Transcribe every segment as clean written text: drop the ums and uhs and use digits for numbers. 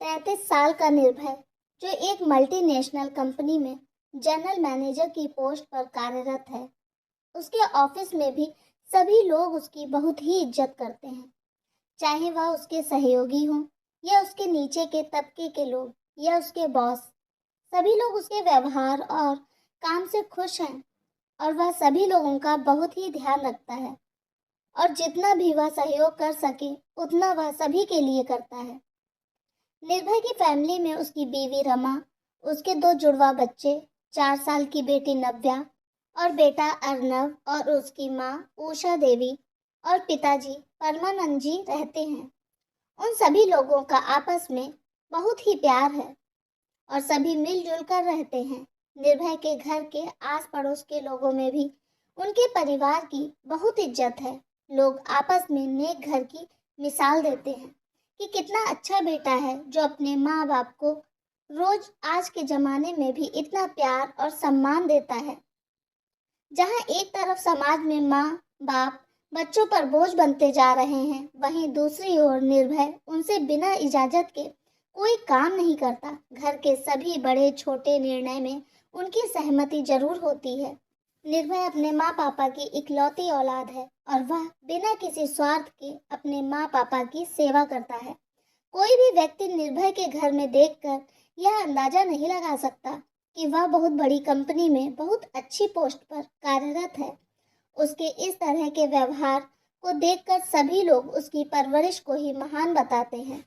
33 साल का निर्भय, जो एक मल्टीनेशनल कंपनी में जनरल मैनेजर की पोस्ट पर कार्यरत है, उसके ऑफिस में भी सभी लोग उसकी बहुत ही इज्जत करते हैं। चाहे वह उसके सहयोगी हों या उसके नीचे के तबके के लोग या उसके बॉस, सभी लोग उसके व्यवहार और काम से खुश हैं और वह सभी लोगों का बहुत ही ध्यान रखता है और जितना भी वह सहयोग कर सके उतना वह सभी के लिए करता है। निर्भय की फैमिली में उसकी बीवी रमा, उसके 2 जुड़वा बच्चे, 4 साल की बेटी नव्या और बेटा अर्नव और उसकी माँ उषा देवी और पिताजी परमानंद जी रहते हैं। उन सभी लोगों का आपस में बहुत ही प्यार है और सभी मिलजुल कर रहते हैं। निर्भय के घर के आस पड़ोस के लोगों में भी उनके परिवार की बहुत इज्जत है। लोग आपस में नेक घर की मिसाल देते हैं कि कितना अच्छा बेटा है जो अपने माँ बाप को रोज आज के जमाने में भी इतना प्यार और सम्मान देता है। जहाँ एक तरफ समाज में माँ बाप बच्चों पर बोझ बनते जा रहे हैं, वहीं दूसरी ओर निर्भय उनसे बिना इजाजत के कोई काम नहीं करता। घर के सभी बड़े छोटे निर्णय में उनकी सहमति जरूर होती है। निर्भय अपने माँ पापा की इकलौती औलाद है और वह बिना किसी स्वार्थ के अपने माँ पापा की सेवा करता है। कोई भी व्यक्ति निर्भय के घर में देखकर यह अंदाजा नहीं लगा सकता कि वह बहुत बड़ी कंपनी में बहुत अच्छी पोस्ट पर कार्यरत है। उसके इस तरह के व्यवहार को देखकर सभी लोग उसकी परवरिश को ही महान बताते हैं।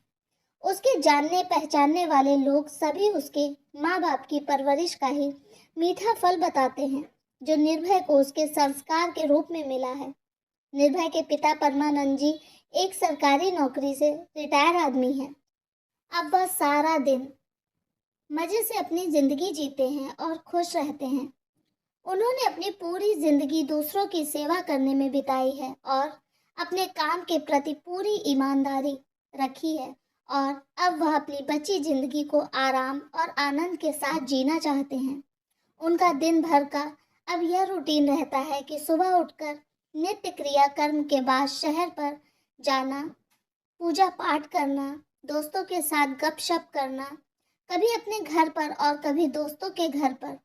उसके जानने पहचानने वाले लोग सभी उसके माँ बाप की परवरिश का ही मीठा फल बताते हैं, जो निर्भय को उसके संस्कार के रूप में मिला है। निर्भय के पिता परमानंद जी एक सरकारी नौकरी से रिटायर आदमी हैं। अब वह सारा दिन मजे से अपनी जिंदगी जीते हैं और खुश रहते हैं। उन्होंने अपनी पूरी जिंदगी दूसरों की सेवा करने में बिताई है और अपने काम के प्रति पूरी ईमानदारी रखी है और अब वह अपनी बची जिंदगी को आराम और आनंद के साथ जीना चाहते हैं। उनका दिन भर का अब यह रूटीन रहता है कि सुबह उठकर नित्य क्रिया कर्म के बाद शहर पर जाना, पूजा पाठ करना, दोस्तों के साथ गपशप करना, कभी अपने घर पर और कभी दोस्तों के घर पर,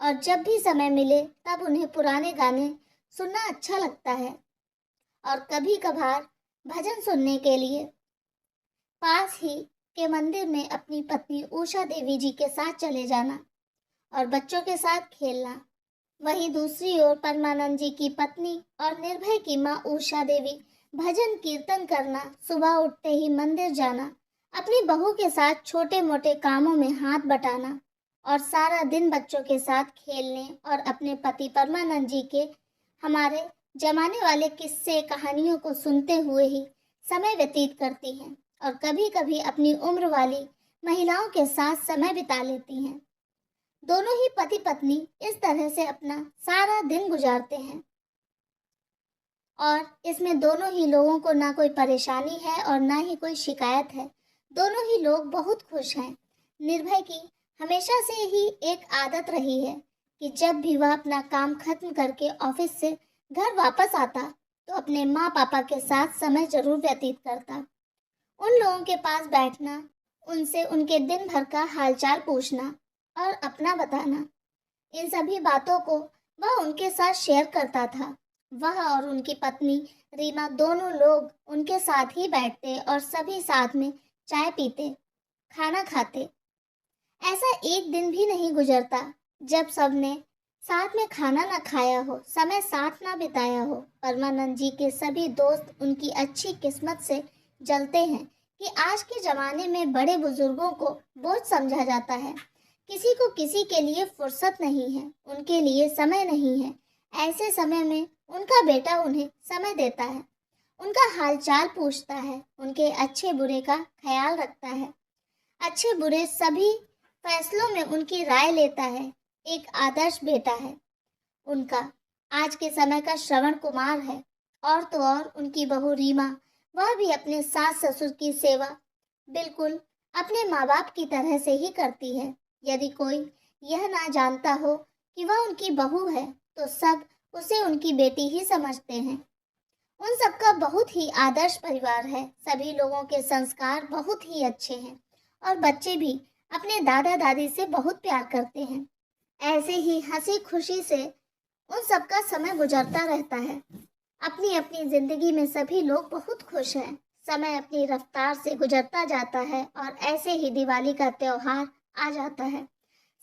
और जब भी समय मिले तब उन्हें पुराने गाने सुनना अच्छा लगता है और कभी कभार भजन सुनने के लिए पास ही के मंदिर में अपनी पत्नी उषा देवी जी के साथ चले जाना और बच्चों के साथ खेलना। वहीं दूसरी ओर परमानंद जी की पत्नी और निर्भय की माँ उषा देवी भजन कीर्तन करना, सुबह उठते ही मंदिर जाना, अपनी बहू के साथ छोटे मोटे कामों में हाथ बटाना और सारा दिन बच्चों के साथ खेलने और अपने पति परमानंद जी के हमारे जमाने वाले किस्से कहानियों को सुनते हुए ही समय व्यतीत करती हैं और कभी कभी अपनी उम्र वाली महिलाओं के साथ समय बिता लेती हैं। दोनों ही पति पत्नी इस तरह से अपना सारा दिन गुजारते हैं और इसमें दोनों ही लोगों को ना कोई परेशानी है और ना ही कोई शिकायत है। दोनों ही लोग बहुत खुश हैं। निर्भय की हमेशा से ही एक आदत रही है कि जब भी वह अपना काम खत्म करके ऑफिस से घर वापस आता तो अपने माँ पापा के साथ समय जरूर व्यतीत करता। उन लोगों के पास बैठना, उनसे उनके दिन भर का हालचाल पूछना और अपना बताना, इन सभी बातों को वह उनके साथ शेयर करता था। वह और उनकी पत्नी रीमा दोनों लोग उनके साथ ही बैठते और सभी साथ में चाय पीते, खाना खाते। ऐसा एक दिन भी नहीं गुजरता जब सबने साथ में खाना ना खाया हो, समय साथ ना बिताया हो। परमानंद जी के सभी दोस्त उनकी अच्छी किस्मत से जलते हैं कि आज के ज़माने में बड़े बुजुर्गों को बोझ समझा जाता है। किसी को किसी के लिए फुर्सत नहीं है, उनके लिए समय नहीं है। ऐसे समय में उनका बेटा उन्हें समय देता है, उनका हालचाल पूछता है, उनके अच्छे बुरे का ख्याल रखता है, अच्छे बुरे सभी फैसलों में उनकी राय लेता है। एक आदर्श बेटा है उनका। आज के समय का श्रवण कुमार है और तो और उनकी बहू रीमा, वह भी अपने सास ससुर की सेवा बिल्कुल अपने माँ बाप की तरह से ही करती है। यदि कोई यह ना जानता हो कि वह उनकी बहू है तो सब उसे उनकी बेटी ही समझते हैं। उन सबका बहुत ही आदर्श परिवार है। सभी लोगों के संस्कार बहुत ही अच्छे हैं और बच्चे भी अपने दादा दादी से बहुत प्यार करते हैं। ऐसे ही हंसी खुशी से उन सबका समय गुजरता रहता है। अपनी अपनी जिंदगी में सभी लोग बहुत खुश हैं। समय अपनी रफ्तार से गुजरता जाता है और ऐसे ही दिवाली का त्योहार आ जाता है।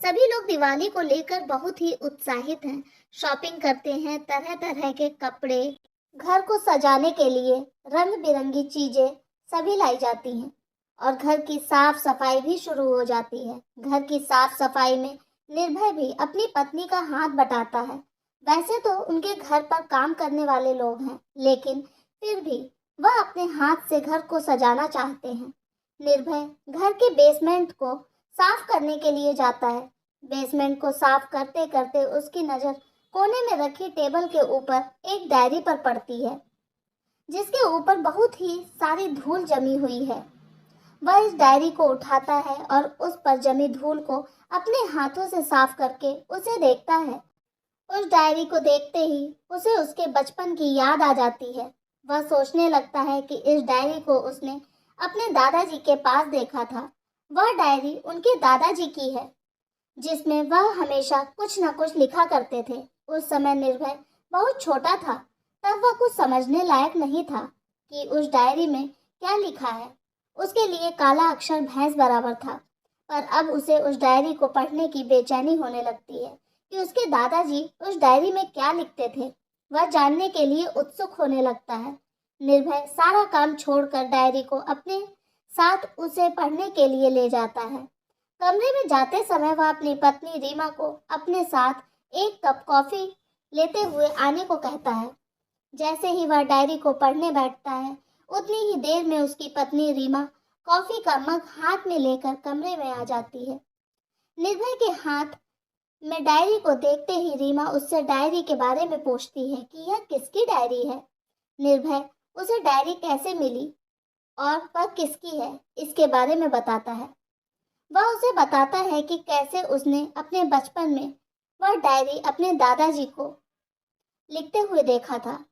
सभी लोग दिवाली को लेकर बहुत ही उत्साहित हैं। शॉपिंग करते हैं, तरह तरह के कपड़े, घर को सजाने के लिए रंग बिरंगी चीजें सभी लाई जाती हैं और घर की साफ सफाई भी शुरू हो जाती है। घर की साफ सफाई में निर्भय भी अपनी पत्नी का हाथ बटाता है। वैसे तो उनके घर पर काम करने वाले लोग हैं, लेकिन फिर भी वह अपने हाथ से घर को सजाना चाहते हैं। निर्भय घर के बेसमेंट को साफ करने के लिए जाता है। बेसमेंट को साफ करते करते उसकी नज़र कोने में रखी टेबल के ऊपर एक डायरी पर पड़ती है, जिसके ऊपर बहुत ही सारी धूल जमी हुई है। वह इस डायरी को उठाता है और उस पर जमी धूल को अपने हाथों से साफ करके उसे देखता है। उस डायरी को देखते ही उसे उसके बचपन की याद आ जाती है। वह सोचने लगता है कि इस डायरी को उसने अपने दादाजी के पास देखा था। वह डायरी उनके दादाजी की है, जिसमें वह हमेशा कुछ न कुछ लिखा करते थे। उस समय निर्भय बहुत छोटा था, तब वह कुछ समझने लायक नहीं था कि उस डायरी में क्या लिखा है। उसके लिए काला अक्षर भैंस बराबर था, पर अब उसे उस डायरी को पढ़ने की बेचैनी होने लगती है कि उसके दादाजी उस डायरी में क्या लिखते थे। वह जानने के लिए उत्सुक होने लगता है। निर्भय सारा काम छोड़कर डायरी को अपने साथ उसे पढ़ने के लिए ले जाता है। कमरे में जाते समय वह अपनी पत्नी रीमा को अपने साथ एक कप कॉफी लेते हुए आने को कहता है। जैसे ही वह डायरी को पढ़ने बैठता है, उतनी ही देर में उसकी पत्नी रीमा कॉफी का मग हाथ में लेकर कमरे में आ जाती है। निर्भय के हाथ में डायरी को देखते ही रीमा उससे डायरी के बारे में पूछती है कि यह किसकी डायरी है। निर्भय उसे डायरी कैसे मिली और वह किसकी है, इसके बारे में बताता है। वह उसे बताता है कि कैसे उसने अपने बचपन में वह डायरी अपने दादाजी को लिखते हुए देखा था।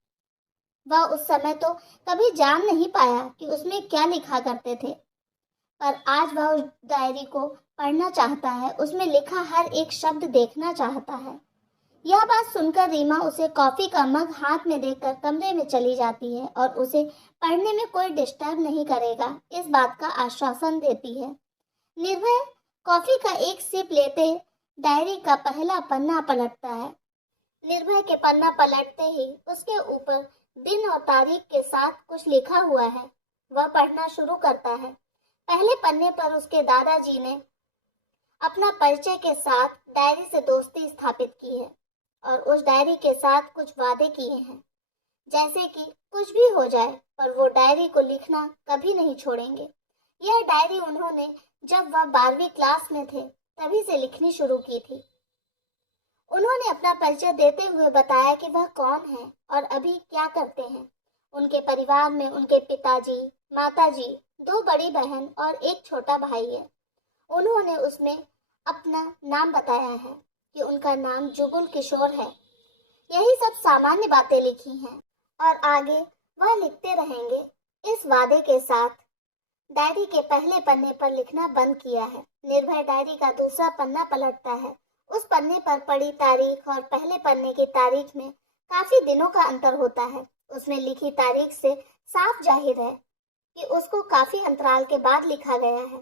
वह उस समय तो कभी जान नहीं पाया कि उसमें क्या लिखा करते थे, पर आज वह उस डायरी को पढ़ना चाहता है, उसमें लिखा हर एक शब्द देखना चाहता है। यह बात सुनकर रीमा उसे कॉफी का मग हाथ में देकर कमरे में चली जाती है और उसे पढ़ने में कोई डिस्टर्ब नहीं करेगा, इस बात का आश्वासन देती है। निर्भय कॉफी का एक सिप लेते डायरी का पहला पन्ना पलटता है। निर्भय के पन्ना पलटते ही उसके ऊपर दिन और तारीख के साथ कुछ लिखा हुआ है। वह पढ़ना शुरू करता है। पहले पन्ने पर उसके दादाजी ने अपना परिचय के साथ डायरी से दोस्ती स्थापित की है और उस डायरी के साथ कुछ वादे किए हैं, जैसे कि कुछ भी हो जाए पर वो डायरी को लिखना कभी नहीं छोड़ेंगे। यह डायरी उन्होंने जब वह 12वीं क्लास में थे तभी से लिखनी शुरू की थी। उन्होंने अपना परिचय देते हुए बताया कि वह कौन है और अभी क्या करते हैं। उनके परिवार में उनके पिताजी, माताजी, 2 बड़ी बहन और एक छोटा भाई है। उन्होंने उसमें अपना नाम बताया है कि उनका नाम जुगुल किशोर है। यही सब सामान्य बातें लिखी हैं और आगे वह लिखते रहेंगे। इस वादे के साथ डायरी के पहले पन्ने पर लिखना बंद किया है। निर्भय डायरी का दूसरा पन्ना पलटता है। उस पन्ने पर पड़ी तारीख और पहले पन्ने की तारीख में काफी दिनों का अंतर होता है। उसमें लिखी तारीख से साफ जाहिर है कि उसको काफी अंतराल के बाद लिखा गया है।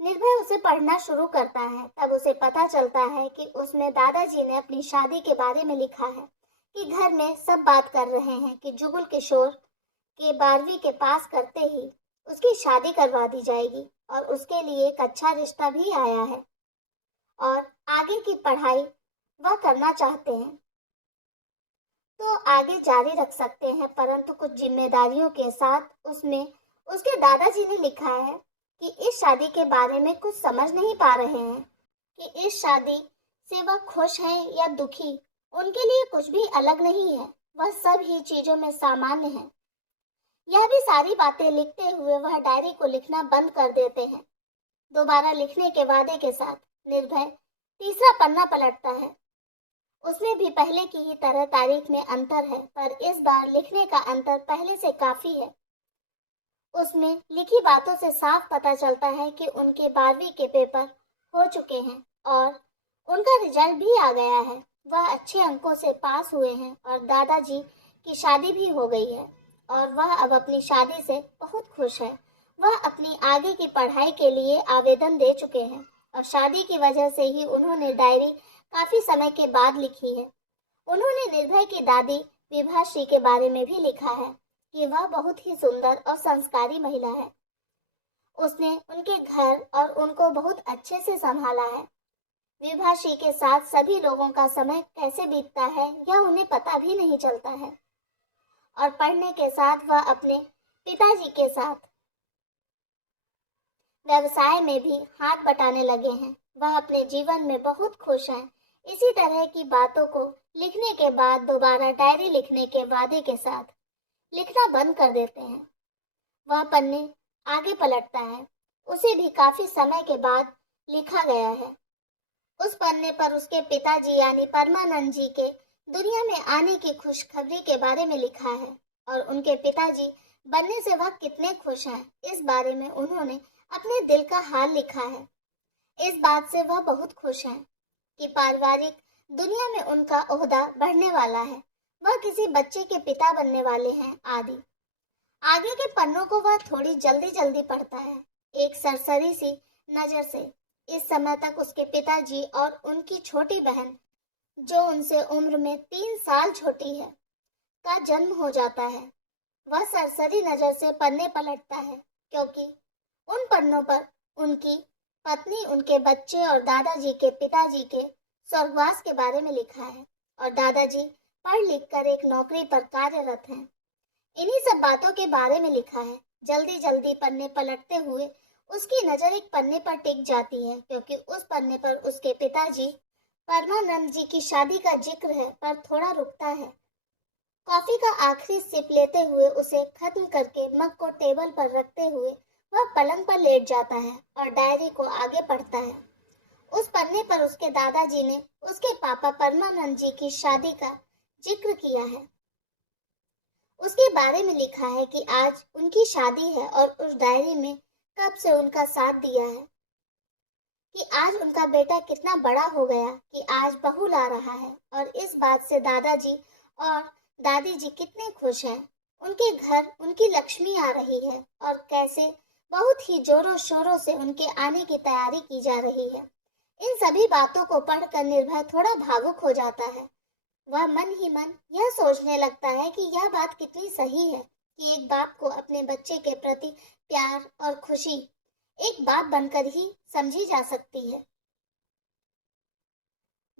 निर्भय उसे पढ़ना शुरू करता है, तब उसे पता चलता है कि उसमें दादाजी ने अपनी शादी के बारे में लिखा है कि घर में सब बात कर रहे हैं कि जुगुल किशोर के 12वीं के पास करते ही उसकी शादी करवा दी जाएगी और उसके लिए एक अच्छा रिश्ता भी आया है और आगे की पढ़ाई वह करना चाहते हैं तो आगे जारी रख सकते हैं, परंतु कुछ जिम्मेदारियों के साथ उसमें उसके दादाजी ने लिखा है कि इस शादी के बारे में कुछ समझ नहीं पा रहे हैं कि इस शादी से वह खुश है या दुखी। उनके लिए कुछ भी अलग नहीं है, वह सब ही चीजों में सामान्य है। यह भी सारी बातें लिखते हुए वह डायरी को लिखना बंद कर देते हैं। दोबारा लिखने के वादे के साथ निर्भय तीसरा पन्ना पलटता है। उसमें भी पहले की ही तरह तारीख में अंतर है, पर इस बार लिखने का अंतर पहले से काफी है। उसमें लिखी बातों से साफ पता चलता है कि उनके 12वीं के पेपर हो चुके हैं और उनका रिजल्ट भी आ गया है। वह अच्छे अंकों से पास हुए हैं और दादाजी की शादी भी हो गई है और वह अब अपनी शादी से बहुत खुश है। वह अपनी आगे की पढ़ाई के लिए आवेदन दे चुके हैं और शादी की वजह से ही उन्होंने डायरी काफी समय के बाद लिखी है। उन्होंने निर्भय की दादी विभाश्री के बारे में भी लिखा है कि वह बहुत ही सुंदर और संस्कारी महिला है। उसने उनके घर और उनको बहुत अच्छे से संभाला है। विभाश्री के साथ सभी लोगों का समय कैसे बीतता है यह उन्हें पता भी नहीं चलता है और पढ़ने के साथ वह अपने पिताजी के साथ व्यवसाय में भी हाथ बटाने लगे हैं। वह अपने जीवन में बहुत खुश हैं। इसी तरह की बातों को लिखने के बाद दोबारा डायरी लिखने के वादे के साथ लिखना बंद कर देते हैं। वह पन्ने आगे पलटता है। उसे भी काफी समय के बाद लिखा गया है। उस पन्ने पर उसके पिताजी यानी परमानंद जी के दुनिया में आने की खुशखबरी के बारे में लिखा है और उनके पिताजी बनने से वह कितने खुश हैं इस बारे में उन्होंने अपने दिल का हाल लिखा है। इस बात से वह बहुत खुश हैं कि पारिवारिक दुनिया में उनका ओहदा बढ़ने वाला है। वह किसी बच्चे के पिता बनने वाले हैं आदि। आगे के पन्नों को वह थोड़ी जल्दी जल्दी पढ़ता है, एक सरसरी सी नजर से। इस समय तक उसके पिताजी और उनकी छोटी बहन, जो उनसे उम्र में 3 साल छोटी है, का जन्म हो जाता है। वह सरसरी नजर से पन्ने पलटता है क्योंकि उन पन्नों पर उनकी पत्नी, उनके बच्चे और दादाजी के पिताजी के स्वर्गवास के बारे में लिखा है और दादाजी पढ़ लिख कर एक नौकरी पर कार्यरत हैं। इन्हीं सब बातों के बारे में लिखा है। जल्दी जल्दी पन्ने पलटते हुए उसकी नजर एक पन्ने पर टिक जाती है क्योंकि उस पन्ने पर उसके पिताजी परमानंद जी की शादी का जिक्र है, पर थोड़ा रुकता है। कॉफी का आखिरी सिप लेते हुए उसे खत्म करके मग को टेबल पर रखते हुए वह पलंग पर लेट जाता है और डायरी को आगे पढ़ता है। उस पन्ने पर उसके दादाजी ने उसके पापा परमानंद जी की शादी का जिक्र किया है। उसके बारे में लिखा है कि आज उनकी शादी है और उस डायरी में कब से उनका साथ दिया है कि आज उनका बेटा कितना बड़ा हो गया कि आज बहू ला रहा है और इस बात से दादाजी और दादी जी कितने खुश हैं। उनके घर उनकी लक्ष्मी आ रही है और कैसे बहुत ही जोरों शोरों से उनके आने की तैयारी की जा रही है। इन सभी बातों को पढ़कर निर्भय थोड़ा भावुक हो जाता है। वह मन ही मन यह सोचने लगता है कि यह बात कितनी सही है कि एक बाप को अपने बच्चे के प्रति प्यार और खुशी एक बाप बनकर ही समझी जा सकती है।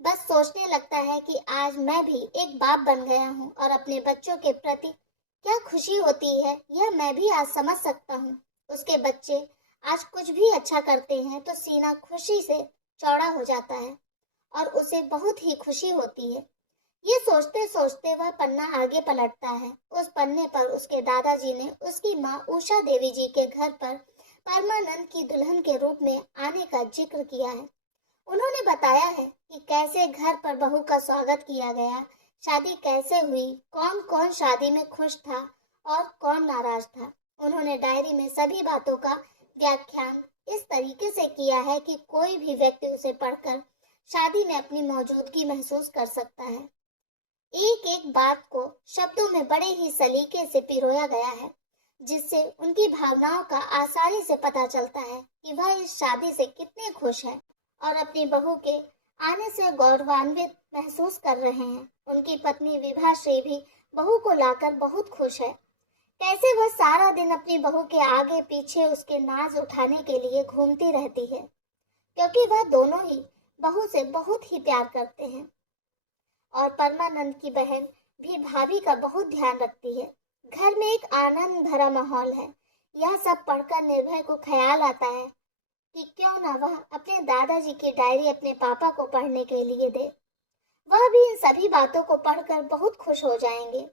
बस सोचने लगता है कि आज मैं भी एक बाप बन गया हूँ और अपने बच्चों के प्रति क्या खुशी होती है यह मैं भी आज समझ सकता हूँ। उसके बच्चे आज कुछ भी अच्छा करते हैं तो सीना खुशी से चौड़ा हो जाता है और उसे बहुत ही खुशी होती है। ये सोचते सोचते वह पन्ना आगे पलटता है। उस पन्ने पर उसके दादाजी ने उसकी माँ उषा देवी जी के घर पर परमानंद की दुल्हन के रूप में आने का जिक्र किया है। उन्होंने बताया है कि कैसे घर पर बहू का स्वागत किया गया, शादी कैसे हुई, कौन कौन शादी में खुश था और कौन नाराज था। उन्होंने डायरी में सभी बातों का व्याख्यान इस तरीके से किया है कि कोई भी व्यक्ति उसे पढ़कर शादी में अपनी मौजूदगी महसूस कर सकता है। एक एक बात को शब्दों में बड़े ही सलीके से पिरोया गया है, जिससे उनकी भावनाओं का आसानी से पता चलता है कि वह इस शादी से कितने खुश हैं और अपनी बहू के आने से गौरवान्वित महसूस कर रहे हैं। उनकी पत्नी विभाश्री भी बहू को लाकर बहुत खुश है। कैसे वह सारा दिन अपनी बहू के आगे पीछे उसके नाज उठाने के लिए घूमती रहती है, क्योंकि वह दोनों ही बहू से बहुत ही प्यार करते हैं। और परमानंद की बहन भी भाभी का बहुत ध्यान रखती है। घर में एक आनंद भरा माहौल है। यह सब पढ़कर निर्भय को ख्याल आता है कि क्यों ना वह अपने दादाजी की डायरी अपने पापा को पढ़ने के लिए दे। वह भी इन सभी बातों को पढ़कर बहुत खुश हो जाएंगे।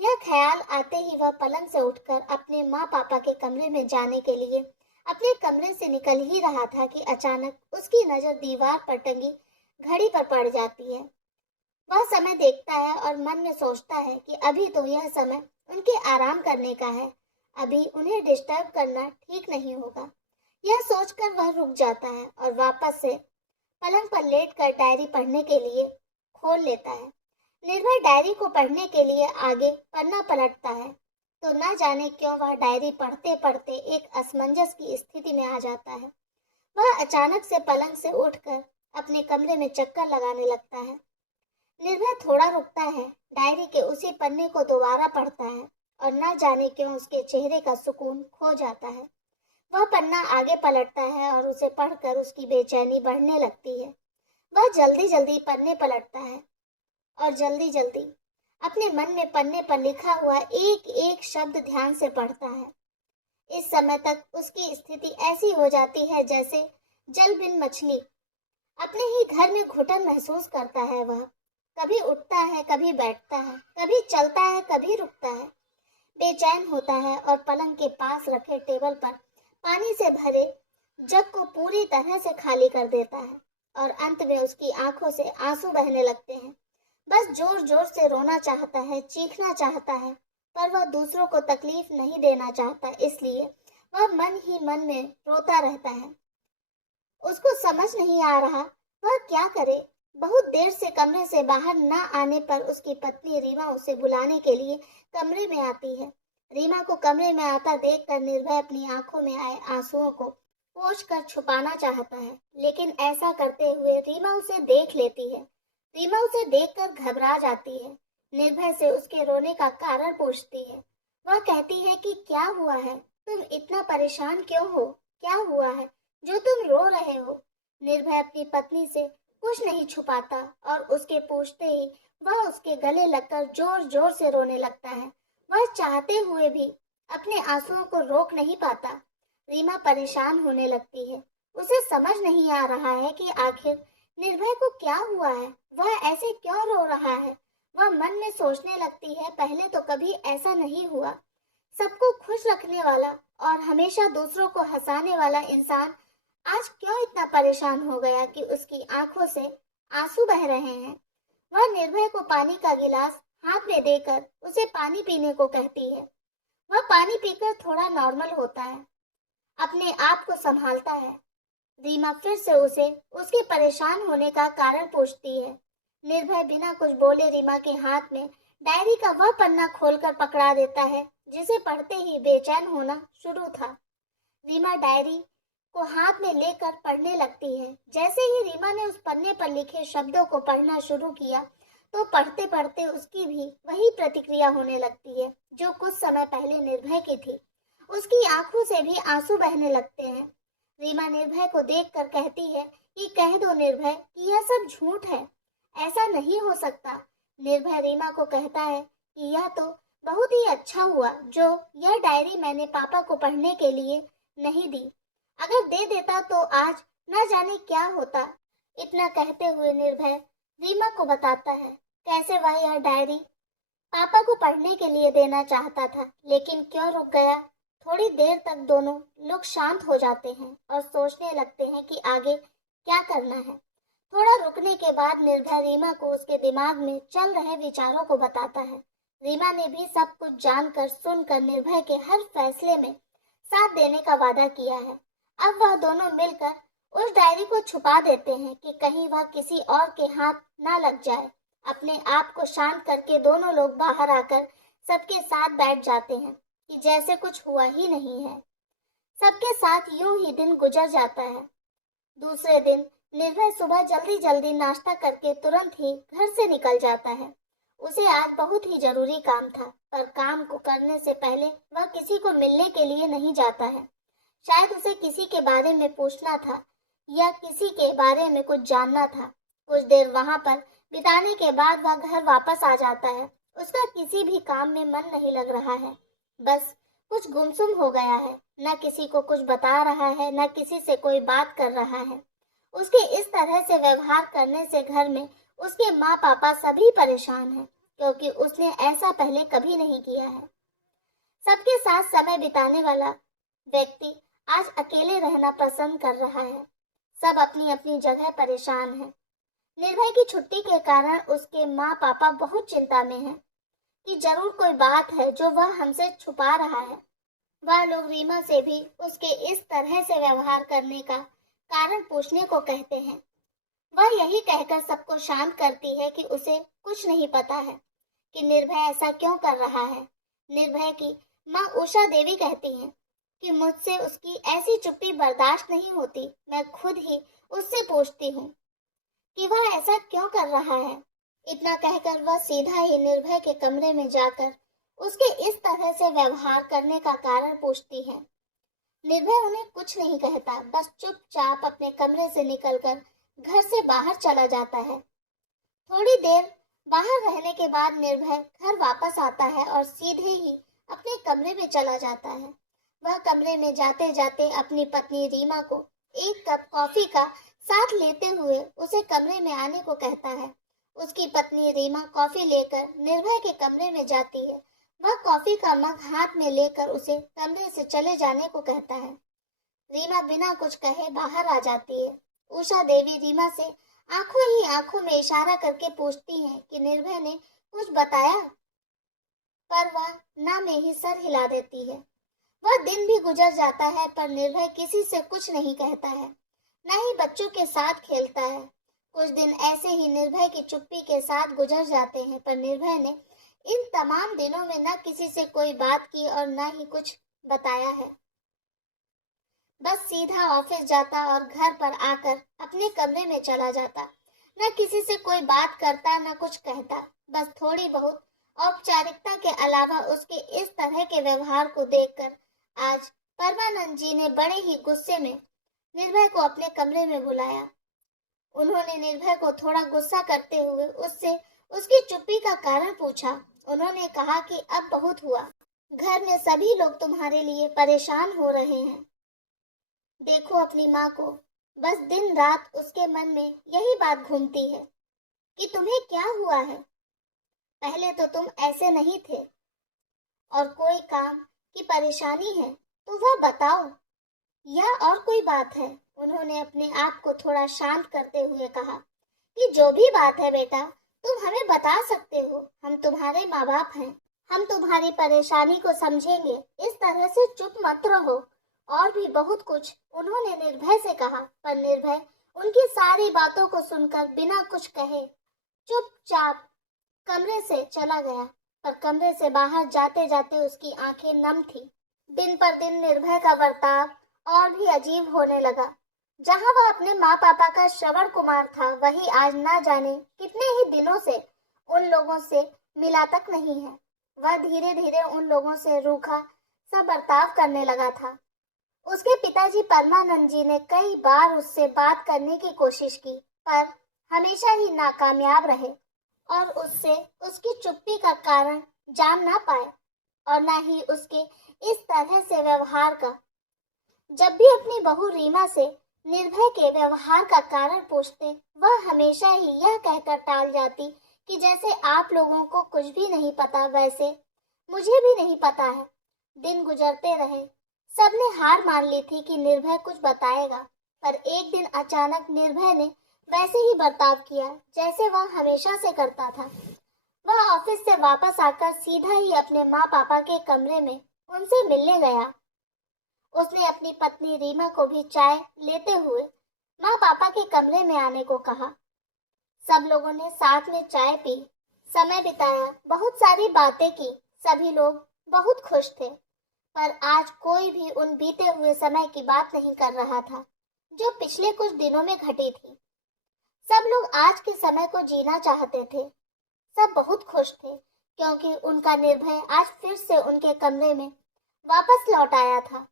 यह ख्याल आते ही वह पलंग से उठकर अपने माँ पापा के कमरे में जाने के लिए अपने कमरे से निकल ही रहा था कि अचानक उसकी नजर दीवार पर टंगी घड़ी पर पड़ जाती है। वह समय देखता है और मन में सोचता है कि अभी तो यह समय उनके आराम करने का है। अभी उन्हें डिस्टर्ब करना ठीक नहीं होगा। यह सोचकर वह रुक जाता है और वापस से पलंग पर लेटकर डायरी पढ़ने के लिए खोल लेता है। निर्भय डायरी को पढ़ने के लिए आगे पन्ना पलटता है तो न जाने क्यों वह डायरी पढ़ते पढ़ते एक असमंजस की स्थिति में आ जाता है। वह अचानक से पलंग से उठकर अपने कमरे में चक्कर लगाने लगता है। निर्भय थोड़ा रुकता है, डायरी के उसी पन्ने को दोबारा पढ़ता है और न जाने क्यों उसके चेहरे का सुकून खो जाता है। वह पन्ना आगे पलटता है और उसे पढ़कर उसकी बेचैनी बढ़ने लगती है। वह जल्दी जल्दी पन्ने पलटता है और जल्दी जल्दी अपने मन में पन्ने पर लिखा हुआ एक एक शब्द ध्यान से पढ़ता है। इस समय तक उसकी स्थिति ऐसी हो जाती है जैसे जल बिन मछली अपने ही घर में घुटन महसूस करता है। वह कभी उठता है, कभी बैठता है, कभी चलता है, कभी रुकता है, बेचैन होता है और पलंग के पास रखे टेबल पर पानी से भरे जग को पूरी तरह से खाली कर देता है और अंत में उसकी आंखों से आंसू बहने लगते हैं। बस जोर जोर से रोना चाहता है, चीखना चाहता है, पर वह दूसरों को तकलीफ नहीं देना चाहता, इसलिए वह मन ही मन में रोता रहता है। उसको समझ नहीं आ रहा वह क्या करे। बहुत देर से कमरे से बाहर न आने पर उसकी पत्नी रीमा उसे बुलाने के लिए कमरे में आती है। रीमा को कमरे में आता देखकर निर्भय अपनी आंखों में आए आंसुओं को पोंछ कर छुपाना चाहता है, लेकिन ऐसा करते हुए रीमा उसे देख लेती है। रीमा उसे देखकर घबरा जाती है, निर्भय से उसके रोने का कारण पूछती है। वह कहती है कि क्या हुआ है, तुम इतना परेशान क्यों हो, क्या हुआ है जो तुम रो रहे हो। निर्भय अपनी पत्नी से कुछ नहीं छुपाता और उसके पूछते ही वह उसके गले लगकर जोर जोर से रोने लगता है। वह चाहते हुए भी अपने आंसुओं को रोक नहीं पाता। रीमा परेशान होने लगती है। उसे समझ नहीं आ रहा है कि आखिर निर्भय को क्या हुआ है, वह ऐसे क्यों रो रहा है। वह मन में सोचने लगती है, पहले तो कभी ऐसा नहीं हुआ। सबको खुश रखने वाला और हमेशा दूसरों को हंसाने वाला इंसान आज क्यों इतना परेशान हो गया कि उसकी आंखों से आंसू बह रहे हैं। वह निर्भय को पानी का गिलास हाथ में देकर उसे पानी पीने को कहती है। वह पानी पीकर थोड़ा नॉर्मल होता है, अपने आप को संभालता है। रीमा फिर से उसे उसके परेशान होने का कारण पूछती है। निर्भय बिना कुछ बोले रीमा के हाथ में डायरी का वह पन्ना खोलकर पकड़ा देता है जिसे पढ़ते ही बेचैन होना शुरू था। रीमा डायरी को हाथ में लेकर पढ़ने लगती है। जैसे ही रीमा ने उस पन्ने पर लिखे शब्दों को पढ़ना शुरू किया तो पढ़ते पढ़ते उसकी भी वही प्रतिक्रिया होने लगती है जो कुछ समय पहले निर्भय की थी। उसकी आंखों से भी आंसू बहने लगते हैं। रीमा निर्भय को देखकर कहती है कि कह दो निर्भय कि यह सब झूठ है, ऐसा नहीं हो सकता। निर्भय रीमा को कहता है कि यह तो बहुत ही अच्छा हुआ जो यह डायरी मैंने पापा को पढ़ने के लिए नहीं दी, अगर दे देता तो आज न जाने क्या होता। इतना कहते हुए निर्भय रीमा को बताता है कैसे वह यह डायरी पापा को पढ़ने के लिए देना चाहता था, लेकिन क्यों रुक गया। थोड़ी देर तक दोनों लोग शांत हो जाते हैं और सोचने लगते हैं कि आगे क्या करना है। थोड़ा रुकने के बाद निर्भय रीमा को उसके दिमाग में चल रहे विचारों को बताता है। रीमा ने भी सब कुछ जानकर सुनकर निर्भय के हर फैसले में साथ देने का वादा किया है। अब वह दोनों मिलकर उस डायरी को छुपा देते हैं कि कहीं वह किसी और के हाथ ना लग जाए। अपने आप को शांत करके दोनों लोग बाहर आकर सबके साथ बैठ जाते हैं कि जैसे कुछ हुआ ही नहीं है। सबके साथ यूं ही दिन गुजर जाता है। दूसरे दिन निर्भय सुबह जल्दी जल्दी नाश्ता करके तुरंत ही घर से निकल जाता है। उसे आज बहुत ही जरूरी काम था, पर काम को करने से पहले वह किसी को मिलने के लिए नहीं जाता है। शायद उसे किसी के बारे में पूछना था या किसी के बारे में कुछ जानना था। कुछ देर वहां पर बिताने के बाद वह घर वापस आ जाता है। उसका किसी भी काम में मन नहीं लग रहा है, बस कुछ गुमसुम हो गया है। न किसी को कुछ बता रहा है, न किसी से कोई बात कर रहा है। उसके इस तरह से व्यवहार करने से घर में उसके माँ पापा सभी परेशान हैं, क्योंकि उसने ऐसा पहले कभी नहीं किया है। सबके साथ समय बिताने वाला व्यक्ति आज अकेले रहना पसंद कर रहा है। सब अपनी अपनी जगह परेशान हैं। निर्भय की छुट्टी के कारण उसके माँ पापा बहुत चिंता में हैं कि जरूर कोई बात है जो वह हमसे छुपा रहा है। वह लोग रीमा से भी उसके इस तरह से व्यवहार करने का कारण पूछने को कहते हैं। वह यही कहकर सबको शांत करती है कि उसे कुछ नहीं पता है कि निर्भय ऐसा क्यों कर रहा है। निर्भय की माँ उषा देवी कहती हैं कि मुझसे उसकी ऐसी चुप्पी बर्दाश्त नहीं होती। मैं खुद ही उससे पूछती हूँ कि वह ऐसा क्यों कर रहा है। इतना कहकर वह सीधा ही निर्भय के कमरे में जाकर उसके इस तरह से व्यवहार करने का कारण पूछती है। निर्भय उन्हें कुछ नहीं कहता, बस चुपचाप अपने कमरे से निकलकर घर से बाहर चला जाता है। थोड़ी देर बाहर रहने के बाद निर्भय घर वापस आता है और सीधे ही अपने कमरे में चला जाता है। वह कमरे में जाते जाते अपनी पत्नी रीमा को एक कप कॉफी का साथ लेते हुए उसे कमरे में आने को कहता है। उसकी पत्नी रीमा कॉफी लेकर निर्भय के कमरे में जाती है। वह कॉफी का मग हाथ में लेकर उसे कमरे से चले जाने को कहता है। रीमा बिना कुछ कहे बाहर आ जाती है। उषा देवी रीमा से आंखों ही आंखों में इशारा करके पूछती है कि निर्भय ने कुछ बताया, पर वह ना में ही सर हिला देती है। वह दिन भी गुजर जाता है पर निर्भय किसी से कुछ नहीं कहता है, न ही बच्चों के साथ खेलता है। कुछ दिन ऐसे ही निर्भय की चुप्पी के साथ गुजर जाते हैं, पर निर्भय ने इन तमाम दिनों में न किसी से कोई बात की और न ही कुछ बताया है। बस सीधा ऑफिस जाता और घर पर आकर अपने कमरे में चला जाता। न किसी से कोई बात करता, न कुछ कहता। बस थोड़ी बहुत औपचारिकता के अलावा उसके इस तरह के व्यवहार को देखकर आज परमानंद जी ने बड़े ही गुस्से में निर्भय को अपने कमरे में बुलाया। उन्होंने निर्भय को थोड़ा गुस्सा करते हुए उससे उसकी चुप्पी का कारण पूछा। उन्होंने कहा कि अब बहुत हुआ, घर में सभी लोग तुम्हारे लिए परेशान हो रहे हैं। देखो अपनी माँ को, बस दिन रात उसके मन में यही बात घूमती है कि तुम्हें क्या हुआ है। पहले तो तुम ऐसे नहीं थे, और कोई काम की परेशानी है तो वह बताओ, या और कोई बात है। उन्होंने अपने आप को थोड़ा शांत करते हुए कहा कि जो भी बात है बेटा, तुम हमें बता सकते हो। हम तुम्हारे माँ बाप हैं, हम तुम्हारी परेशानी को समझेंगे। इस तरह से चुप मत रहो। और भी बहुत कुछ उन्होंने निर्भय से कहा, पर निर्भय उनकी सारी बातों को सुनकर बिना कुछ कहे चुपचाप कमरे से चला गया। पर कमरे से बाहर जाते जाते उसकी आंखें नम थी। दिन पर दिन निर्भय का बर्ताव और भी अजीब होने लगा। जहां वह अपने माँ पापा का श्रवण कुमार था, वही आज ना जाने कितने ही दिनों से उन लोगों से मिला तक नहीं है। वह धीरे धीरे उन लोगों से रूखा सा बर्ताव करने लगा था। उसके पिताजी परमानंद जी ने कई बार उससे बात करने की कोशिश की, पर हमेशा ही नाकामयाब रहे और उससे उसकी चुप्पी का कारण जान ना पाए और ना ही उसके इस तरह से व्यवहार का। जब भी अपनी बहू रीमा से निर्भय के व्यवहार का कारण पूछते, वह हमेशा ही यह कहकर टाल जाती कि जैसे आप लोगों को कुछ भी नहीं पता, वैसे मुझे भी नहीं पता है। दिन गुजरते रहे, सबने हार मान ली थी कि निर्भय कुछ बताएगा, पर एक दिन अचानक निर्भय ने वैसे ही बर्ताव किया जैसे वह हमेशा से करता था। वह ऑफिस से वापस आकर सीधा ही अपने माँ पापा के कमरे में उनसे मिलने गया। उसने अपनी पत्नी रीमा को भी चाय लेते हुए माँ पापा के कमरे में आने को कहा। सब लोगों ने साथ में चाय पी, समय बिताया, बहुत सारी बातें की। सभी लोग बहुत खुश थे, पर आज कोई भी उन बीते हुए समय की बात नहीं कर रहा था जो पिछले कुछ दिनों में घटी थी। सब लोग आज के समय को जीना चाहते थे। सब बहुत खुश थे क्योंकि उनका निर्भय आज फिर से उनके कमरे में वापस लौट आया था।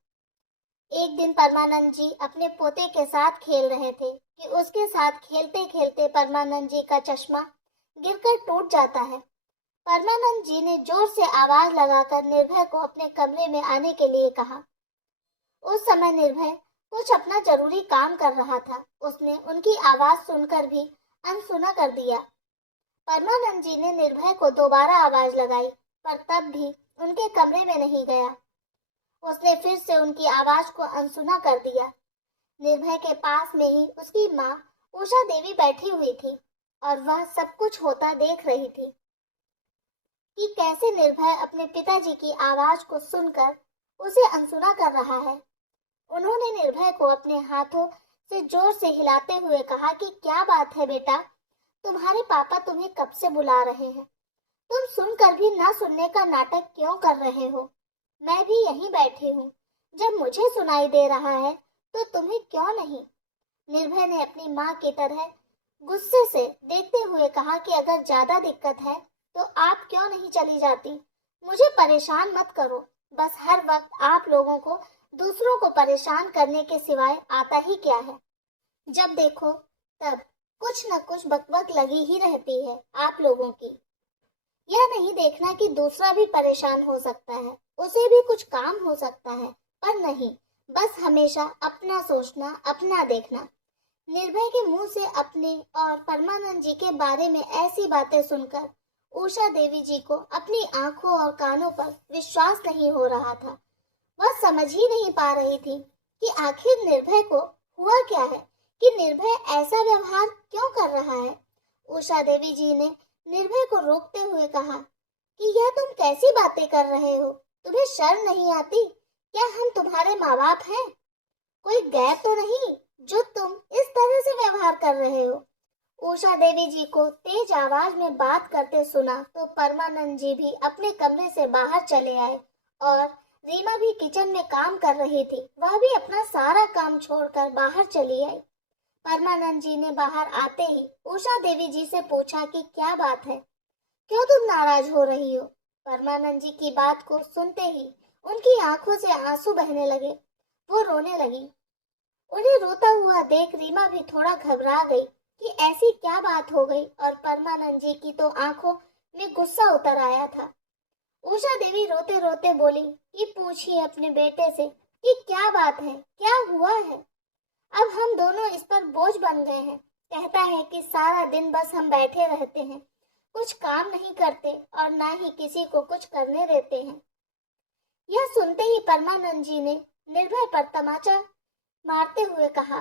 एक दिन परमानंद जी अपने पोते के साथ खेल रहे थे कि उसके साथ खेलते खेलते परमानंद जी का चश्मा गिरकर टूट जाता है। परमानंद जी ने जोर से आवाज लगाकर निर्भय को अपने कमरे में आने के लिए कहा। उस समय निर्भय कुछ अपना जरूरी काम कर रहा था। उसने उनकी आवाज सुनकर भी अनसुना कर दिया। परमानंद जी ने निर्भय को दोबारा आवाज लगाई, पर तब भी उनके कमरे में नहीं गया। उसने फिर से उनकी आवाज को अनसुना कर दिया। निर्भय के पास में ही उसकी माँ उषा देवी बैठी हुई थी और वह सब कुछ होता देख रही थी कि कैसे निर्भय अपने पिताजी की आवाज को सुनकर उसे अनसुना कर रहा है। उन्होंने निर्भय को अपने हाथों से जोर से हिलाते हुए कहा कि क्या बात है बेटा, तुम्हारे पापा तुम्हें कब से बुला रहे हैं। तुम सुनकर भी ना सुनने का नाटक क्यों कर रहे हो? मैं भी यहीं बैठी हूँ। जब मुझे सुनाई दे रहा है तो तुम्हें क्यों नहीं? निर्भय ने अपनी माँ की तरह गुस्से से देखते हुए कहा कि अगर ज्यादा दिक्कत है तो आप क्यों नहीं चली जाती? मुझे परेशान मत करो। बस हर वक्त आप लोगों को दूसरों को परेशान करने के सिवाय आता ही क्या है? जब देखो तब कुछ न कुछ बकबक लगी ही रहती है आप लोगों की। यह नहीं देखना कि दूसरा भी परेशान हो सकता है, उसे भी कुछ काम हो सकता है, पर नहीं, बस हमेशा अपना सोचना, अपना देखना। निर्भय के मुंह से अपने और परमानंद जी के बारे में ऐसी बातें सुनकर उषा देवी जी को अपनी आंखों और कानों पर विश्वास नहीं हो रहा था। वह समझ ही नहीं पा रही थी कि आखिर निर्भय को हुआ क्या है, कि निर्भय ऐसा व्यवहार क्यों कर रहा है। उषा देवी जी ने निर्भय को रोकते हुए कहा कि यह तुम कैसी बातें कर रहे हो? तुम्हें शर्म नहीं आती? क्या हम तुम्हारे माँ बाप हैं? कोई गैर तो नहीं जो तुम इस तरह से व्यवहार कर रहे हो? उषा देवी जी को तेज आवाज में बात करते सुना तो परमानंद जी भी अपने कमरे से बाहर चले आए और रीमा भी किचन में काम कर रही थी। वह भी अपना सारा काम छोड़कर बाहर चली आई। परमानंद जी ने बाहर आते ही उषा देवी जी से पूछा कि क्या बात है, क्यों तुम नाराज हो रही हो? परमानंद जी की बात को सुनते ही उनकी आंखों से आंसू बहने लगे। वो रोने लगी। उन्हें रोता हुआ देख रीमा भी थोड़ा घबरा गई कि ऐसी क्या बात हो गई, और परमानंद जी की तो आंखों में गुस्सा उतर आया था। उषा देवी रोते रोते बोली कि पूछिए अपने बेटे से कि क्या बात है, क्या हुआ है। अब हम दोनों इस पर बोझ बन गए हैं। कहता है कि सारा दिन बस हम बैठे रहते हैं, कुछ काम नहीं करते और ना ही किसी को कुछ करने देते हैं। यह सुनते ही परमानंद जी ने निर्भय पर तमाचा मारते हुए कहा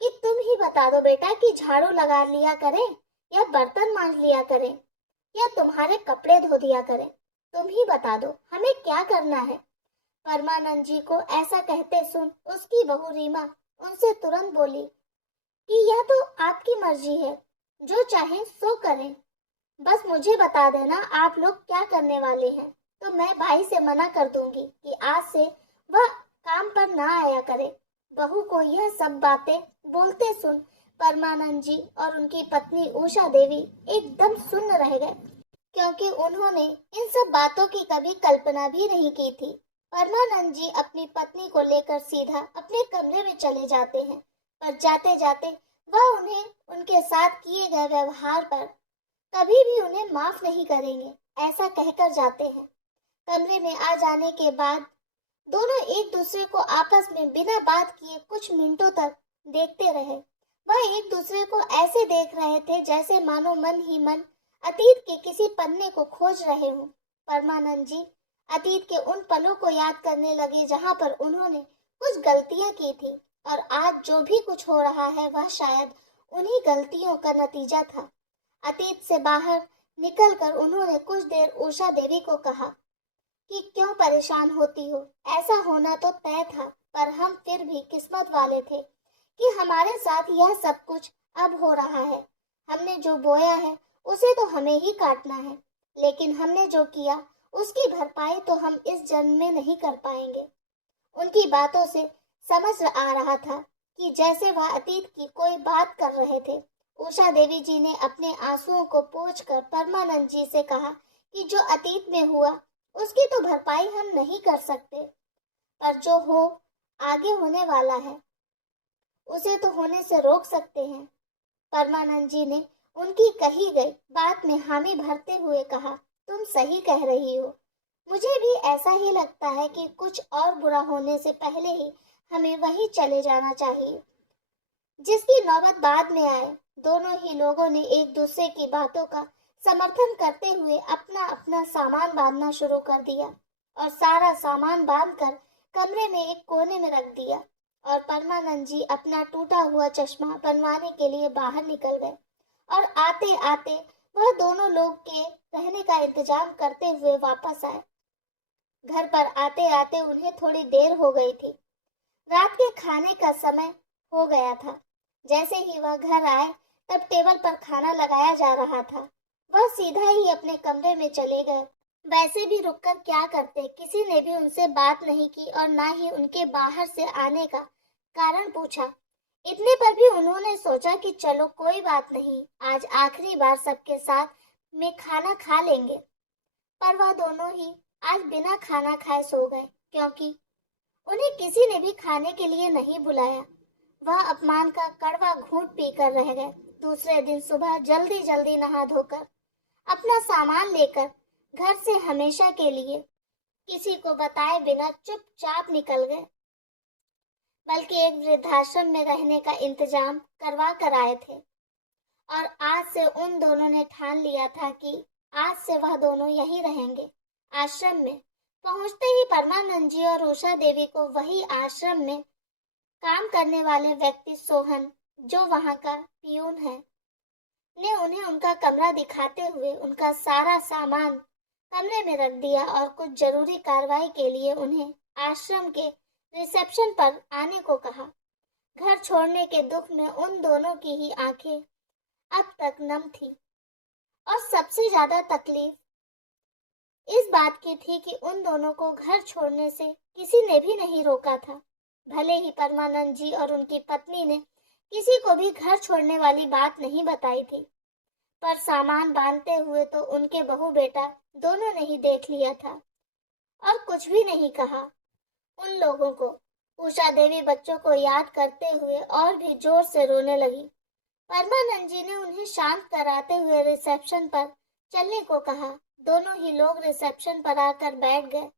कि तुम ही बता दो बेटा कि झाड़ू लगा लिया करें या बर्तन मांज लिया करें या तुम्हारे कपड़े धो दिया करें। तुम ही बता दो हमें क्या करना है। परमानंद जी को ऐसा कहते सुन उसकी बहू रीमा उनसे तुरंत बोली कि यह तो आपकी मर्जी है, जो चाहे सो करें। बस मुझे बता देना आप लोग क्या करने वाले हैं, तो मैं भाई से मना कर दूंगी कि आज से वह काम पर ना आया करे। बहू को यह सब बातें बोलते सुन परमानंद जी और उनकी पत्नी उषा देवी एकदम सुन्न रह गए, क्योंकि उन्होंने इन सब बातों की कभी कल्पना भी नहीं की थी। परमानंद जी अपनी पत्नी को लेकर सीधा अपने कमरे में चले जाते हैं, पर जाते जाते वह उन्हें उनके साथ किए गए व्यवहार पर कभी भी उन्हें माफ नहीं करेंगे, ऐसा कहकर जाते हैं। कमरे में आ जाने के बाद दोनों एक दूसरे को आपस में बिना बात किए कुछ मिनटों तक देखते रहे। वह एक दूसरे को ऐसे देख रहे थे जैसे मानो मन ही मन अतीत के किसी पन्ने को खोज रहे हों। परमानंद जी अतीत के उन पलों को याद करने लगे जहां पर उन्होंने कुछ गलतियां की थी, और आज जो भी कुछ हो रहा है वह शायद उन्हीं गलतियों का नतीजा था। अतीत से बाहर निकलकर उन्होंने कुछ देर उषा देवी को कहा कि क्यों परेशान होती हो, ऐसा होना तो तय था, पर हम फिर भी किस्मत वाले थे कि हमारे साथ यह सब कुछ अब हो रहा है। हमने जो बोया है उसे तो हमें ही काटना है, लेकिन हमने जो किया उसकी भरपाई तो हम इस जन्म में नहीं कर पाएंगे। उनकी बातों से समझ आ रहा था कि जैसे वह अतीत की कोई बात कर रहे थे। उषा देवी जी ने अपने आंसुओं को पोंछकर परमानंद जी से कहा कि जो अतीत में हुआ उसकी तो भरपाई हम नहीं कर सकते, पर जो हो आगे होने वाला है उसे तो होने से रोक सकते हैं। परमानंद जी ने उनकी कही गई बात में हामी भरते हुए कहा, तुम सही कह रही हो। मुझे भी ऐसा ही लगता है कि कुछ और बुरा होने से पहले ही हमें वहीं चले जाना चाहिए, जिसकी नौबत बाद में आए। दोनों ही लोगों ने एक दूसरे की बातों का समर्थन करते हुए अपना अपना सामान बांधना शुरू कर दिया, और सारा सामान बांधकर कमरे में एक कोने में रख दिया, और परमानंद जी अपना टूटा हुआ चश्मा बनवाने के लिए बाहर निकल गए, और आते आते वह दोनों लोग के रहने का इंतजाम करते हुए वापस आए। घर पर आते आते उन्हें थोड़ी देर हो गई थी। रात के खाने का समय हो गया था। जैसे ही वह घर आए तब टेबल पर खाना लगाया जा रहा था। वह सीधा ही अपने कमरे में चले गए। वैसे भी रुककर क्या करते, किसी ने भी उनसे बात नहीं की और ना ही उनके बाहर से आने का कारण पूछा। इतने पर भी उन्होंने सोचा कि चलो कोई बात नहीं, आज आखिरी बार सबके साथ में खाना खा लेंगे। पर वह दोनों ही आज बिना खाना खाए सो गए, क्योंकि उन्हें किसी ने भी खाने के लिए नहीं बुलाया। वह अपमान का कड़वा घूंट पीकर रह गए। दूसरे दिन सुबह जल्दी जल्दी नहा धोकर अपना सामान लेकर घर से हमेशा के लिए किसी को बताए बिना चुपचाप निकल गए, बल्कि एक वृद्धाश्रम में रहने का इंतजाम करवा कर आए थे। और आज से उन दोनों ने ठान लिया था कि आज से वह दोनों यहीं रहेंगे, आश्रम में। पहुंचते ही परमानंद जी और उषा देवी को वही आश्रम में काम करने वाले व्यक्ति सोहन, जो वहां का पियून है, ने उन्हें उनका कमरा दिखाते हुए उनका सारा सामान कमरे में रख दिया और कुछ जरूरी कार्रवाई के लिए उन्हें आश्रम के रिसेप्शन पर आने को कहा। घर छोड़ने के दुख में उन दोनों की ही आंखें अब तक नम थी और सबसे ज्यादा तकलीफ इस बात की थी कि उन दोनों को घर छोड़ने से किसी ने भी नहीं रोका था। भले ही परमानंद जी और उनकी पत्नी ने किसी को भी घर छोड़ने वाली बात नहीं बताई थी, पर सामान बांधते हुए तो उनके बहू बेटा दोनों ने ही देख लिया था और कुछ भी नहीं कहा। उन लोगों को उषा देवी बच्चों को याद करते हुए और भी जोर से रोने लगी। परमानंद जी ने उन्हें शांत कराते हुए रिसेप्शन पर चलने को कहा। दोनों ही लोग रिसेप्शन पर आकर बैठ गए।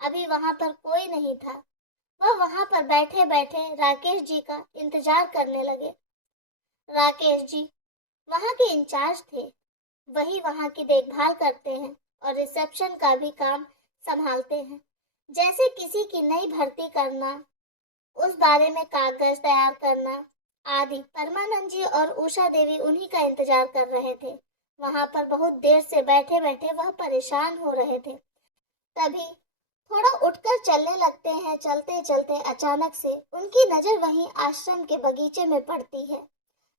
अभी वहां पर कोई नहीं था। वह वहां पर बैठे बैठे राकेश जी का इंतजार करने लगे। राकेश जी वहां के इंचार्ज थे। वही वहां की देखभाल करते हैं और रिसेप्शन का भी काम संभालते हैं, जैसे किसी की नई भर्ती करना, उस बारे में कागज तैयार करना आदि। परमानंद जी और उषा देवी उन्हीं का इंतजार कर रहे थे। वहां पर बहुत देर से बैठे बैठे वह परेशान हो रहे थे। तभी थोड़ा उठकर चलने लगते हैं। चलते चलते अचानक से उनकी नजर वहीं आश्रम के बगीचे में पड़ती है,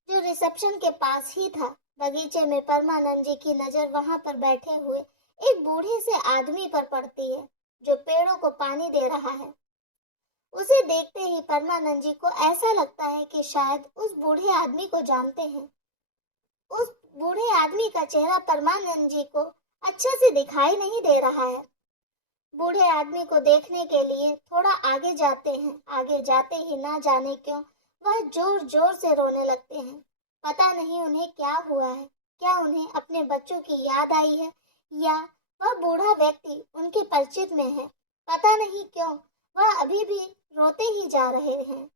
जो रिसेप्शन के पास ही था। बगीचे में परमानंद जी की नजर वहां पर बैठे हुए एक बूढ़े से आदमी पर पड़ती है, जो पेड़ों को पानी दे रहा है। उसे देखते ही परमानंद जी को ऐसा लगता है कि शायद उस बूढ़े आदमी को जानते हैं। उस बूढ़े आदमी का चेहरा परमानंद जी को अच्छे से दिखाई नहीं दे रहा है। बूढ़े आदमी को देखने के लिए थोड़ा आगे जाते हैं। आगे जाते ही ना जाने क्यों वह जोर जोर से रोने लगते हैं। पता नहीं उन्हें क्या हुआ है। क्या उन्हें अपने बच्चों की याद आई है, या वह बूढ़ा व्यक्ति उनके परिचित में है। पता नहीं क्यों वह अभी भी रोते ही जा रहे हैं।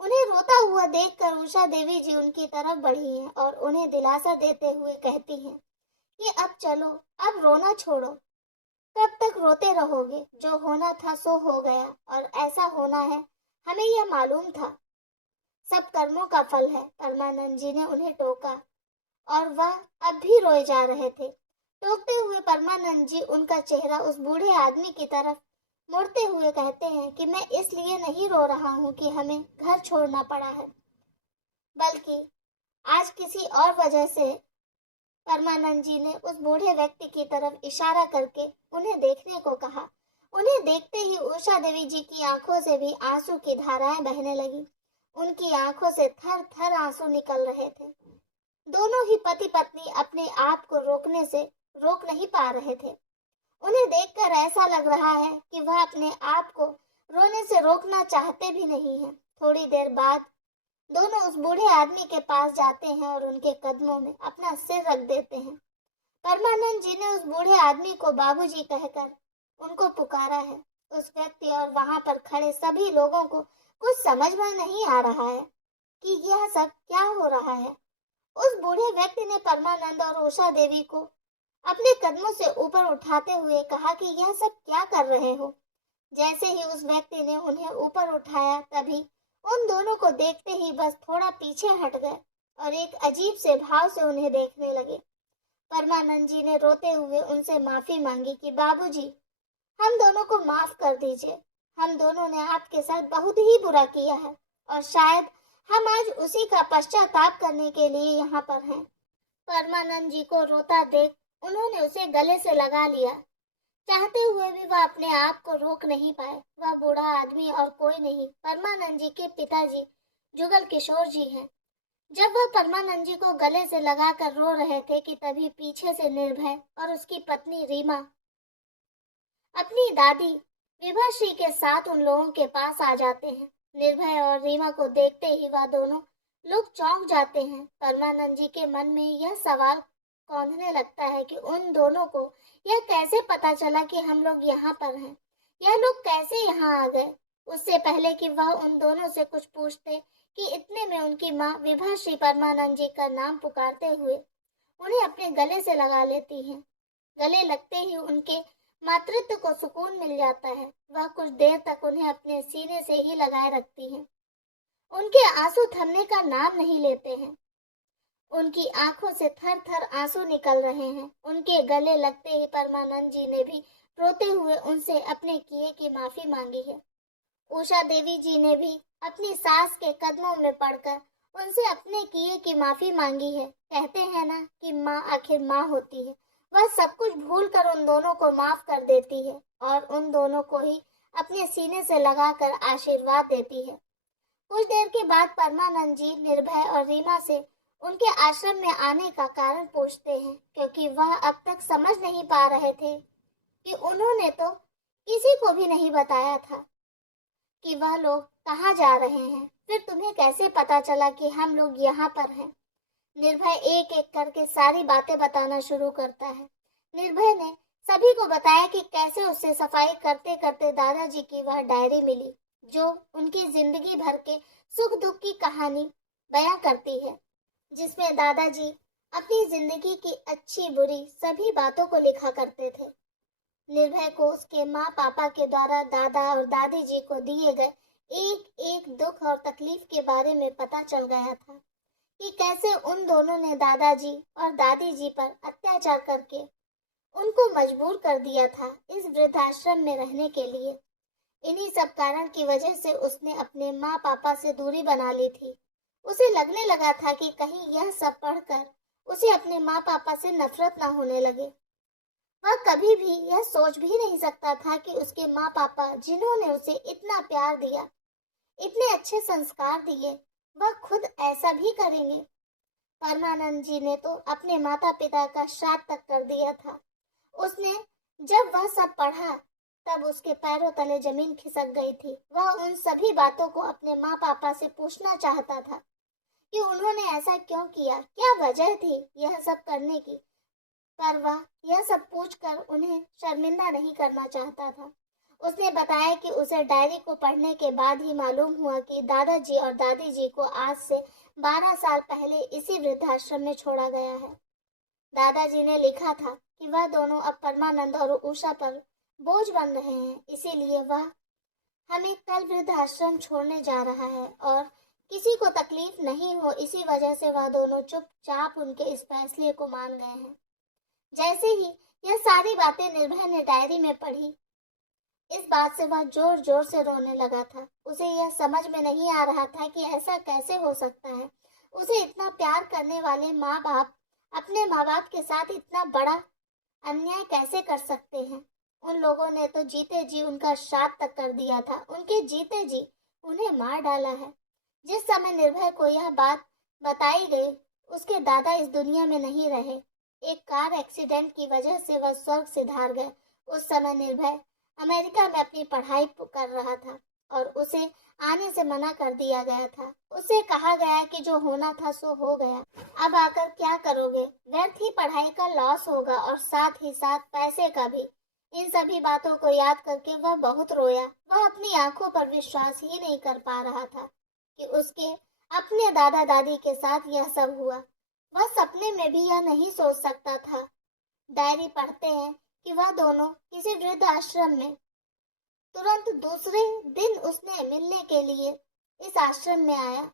उन्हें रोता हुआ देखकर उषा देवी जी उनकी तरफ बढ़ी हैं और उन्हें दिलासा देते हुए कहती हैं कि अब चलो, अब रोना छोड़ो। कब तक रोते रहोगे? जो होना था सो हो गया, और ऐसा होना है, हमें यह मालूम था। सब कर्मों का फल है। परमानंद जी ने उन्हें टोका और वह अब भी रोए जा रहे थे। टोकते हुए परमानंद जी उनका चेहरा उस बूढ़े आदमी की तरफ मुड़ते हुए कहते हैं कि मैं इसलिए नहीं रो रहा हूँ कि हमें घर छोड़ना पड़ा है, बल्कि आज किसी और वजह से। परमानंद जी ने उस बूढ़े व्यक्ति की तरफ इशारा करके उन्हें देखने को कहा। उन्हें देखते ही उषा देवी जी की आंखों से भी आंसू की धाराएं बहने लगी। उनकी आंखों से थर थर आंसू निकल रहे थे। दोनों ही पति पत्नी अपने आप को रोकने से रोक नहीं पा रहे थे। उन्हें देखकर ऐसा लग रहा है कि वह अपने आप को रोने से रोकना चाहते भी नहीं हैं। थोड़ी देर बाद दोनों उस बूढ़े आदमी के पास जाते हैं और उनके कदमों में अपना सिर रख देते हैं। परमानंद जी ने उस बूढ़े आदमी को बाबूजी कहकर उनको पुकारा है। उस व्यक्ति और वहां पर खड़े सभी लोगों को कुछ समझ में नहीं आ रहा है कि यह सब क्या हो रहा है। उस बूढ़े व्यक्ति ने परमानंद और उषा देवी को अपने कदमों से ऊपर उठाते हुए कहा कि यह सब क्या कर रहे हो। जैसे ही उस व्यक्ति ने उन्हें ऊपर उठाया, तभी उन दोनों को देखते ही बस थोड़ा पीछे हट गए और एक अजीब से भाव से उन्हें देखने लगे। परमानंद जी ने रोते हुए उनसे माफी मांगी कि बाबूजी, हम दोनों को माफ कर दीजिए। हम दोनों ने आपके साथ बहुत ही बुरा किया है और शायद हम आज उसी का पश्चाताप करने के लिए यहाँ पर हैं। परमानंद जी को रोता देख उन्होंने उसे गले से लगा लिया। चाहते हुए भी वह अपने आप को रोक नहीं पाए। वह बूढ़ा आदमी और कोई नहीं, परमानंद जी के पिताजी जुगल किशोर जी हैं। जब वह परमानंद जी को गले से लगाकर रो रहे थे कि तभी पीछे से निर्भय और उसकी पत्नी रीमा अपनी दादी विभाश्री के साथ उन लोगों के पास आ जाते हैं। निर्भय और रीमा को देखते ही वह दोनों लोग चौंक जाते हैं। परमानंद जी के मन में यह सवाल कौंधने लगता है कि उन दोनों को यह कैसे पता चला कि हम लोग यहाँ पर हैं। यह लोग कैसे यहाँ आ गए। उससे पहले कि वह उन दोनों से कुछ पूछते कि इतने में उनकी माँ विभाश्री परमानंद जी का नाम पुकारते हुए उन्हें अपने गले से लगा लेती हैं। गले लगते ही उनके मातृत्व को सुकून मिल जाता है। वह कुछ देर तक उन्हें अपने सीने से ही लगाए रखती हैं। उनके आंसू थमने का नाम नहीं लेते हैं। उनकी आंखों से थर थर आंसू निकल रहे हैं। उनके गले लगते ही परमानंद जी ने भी रोते हुए उनसे अपने किए की माफी मांगी है। उषा देवी जी ने भी अपनी सास के कदमों में पड़कर उनसे अपने किए की माफी मांगी है। कहते हैं ना कि माँ आखिर माँ होती है। वह सब कुछ भूल कर उन दोनों को माफ कर देती है और उन दोनों को ही अपने सीने से लगाकर आशीर्वाद देती है। कुछ देर के बाद परमानंद जी निर्भय और रीमा से उनके आश्रम में आने का कारण पूछते हैं, क्योंकि वह अब तक समझ नहीं पा रहे थे कि उन्होंने तो किसी को भी नहीं बताया था कि वह लोग कहाँ जा रहे हैं। फिर तुम्हें कैसे पता चला कि हम लोग यहाँ पर हैं? निर्भय एक एक करके सारी बातें बताना शुरू करता है। निर्भय ने सभी को बताया कि कैसे उसे सफाई करते करते दादाजी की वह डायरी मिली, जो उनकी जिंदगी भर के सुख दुख की कहानी बयां करती है, जिसमें दादाजी अपनी जिंदगी की अच्छी बुरी सभी बातों को लिखा करते थे। निर्भय को उसके माँ पापा के द्वारा दादा और दादी जी को दिए गए एक एक दुख और तकलीफ के बारे में पता चल गया था कि कैसे उन दोनों ने दादाजी और दादी जी पर अत्याचार करके उनको मजबूर कर दिया था इस वृद्धाश्रम में रहने के लिए। इन्हीं सब कारण की वजह से उसने अपने माँ पापा से दूरी बना ली थी। उसे लगने लगा था कि कहीं यह सब पढ़कर उसे अपने माँ पापा से नफरत न होने लगे। वह कभी भी यह सोच भी नहीं सकता था कि उसके माँ पापा, जिन्होंने उसे इतना प्यार दिया, इतने अच्छे संस्कार दिए, वह खुद ऐसा भी करेंगे। परमानंद जी ने तो अपने माता पिता का श्राद्ध तक कर दिया था। उसने जब वह सब पढ़ा तब उसके पैरों तले जमीन खिसक गई थी। वह उन सभी बातों को अपने माँ पापा से पूछना चाहता था कि उन्होंने ऐसा क्यों किया, क्या वजह थी यह सब करने की, पर वह यह सब पूछकर उन्हें शर्मिंदा नहीं करना चाहता था। उसने बताया कि उसे डायरी को पढ़ने के बाद ही मालूम हुआ कि दादाजी और दादी जी को आज से 12 साल पहले इसी वृद्धाश्रम में छोड़ा गया है। दादाजी ने लिखा था कि वह दोनों अब परमानंद और उषा पर बोझ बन रहे हैं, इसीलिए वह हमें कल वृद्धाश्रम छोड़ने जा रहा है और किसी को तकलीफ नहीं हो, इसी वजह से वह दोनों चुपचाप उनके इस फैसले को मान गए हैं। जैसे ही यह सारी बातें निर्भय ने डायरी में पढ़ी, इस बात से वह जोर जोर से रोने लगा था। उसे यह समझ में नहीं आ रहा था कि ऐसा कैसे हो सकता है। उसे इतना प्यार करने वाले माँ बाप अपने माँ बाप के साथ इतना बड़ा अन्याय कैसे कर सकते हैं। उन लोगों ने तो जीते जी उनका श्राद्ध तक कर दिया था। उनके जीते जी उन्हें मार डाला है। जिस समय निर्भय को यह बात बताई गई, उसके दादा इस दुनिया में नहीं रहे। एक कार एक्सीडेंट की वजह से वह स्वर्ग सिधार गए। उस समय निर्भय अमेरिका में अपनी पढ़ाई कर रहा था और उसे आने से मना कर दिया गया था। उसे कहा गया कि जो होना था सो हो गया, अब आकर क्या करोगे, व्यर्थ ही पढ़ाई का लॉस होगा और साथ ही साथ पैसे का भी। इन सभी बातों को याद करके वह बहुत रोया। वह अपनी आंखों पर विश्वास ही नहीं कर पा रहा था कि उसके अपने दादा दादी के साथ यह सब हुआ। वह सपने में भी यह नहीं सोच सकता था। डायरी पढ़ते हैं कि वह दोनों किसी वृद्ध आश्रम में, तुरंत दूसरे दिन उसने मिलने के लिए इस आश्रम में आया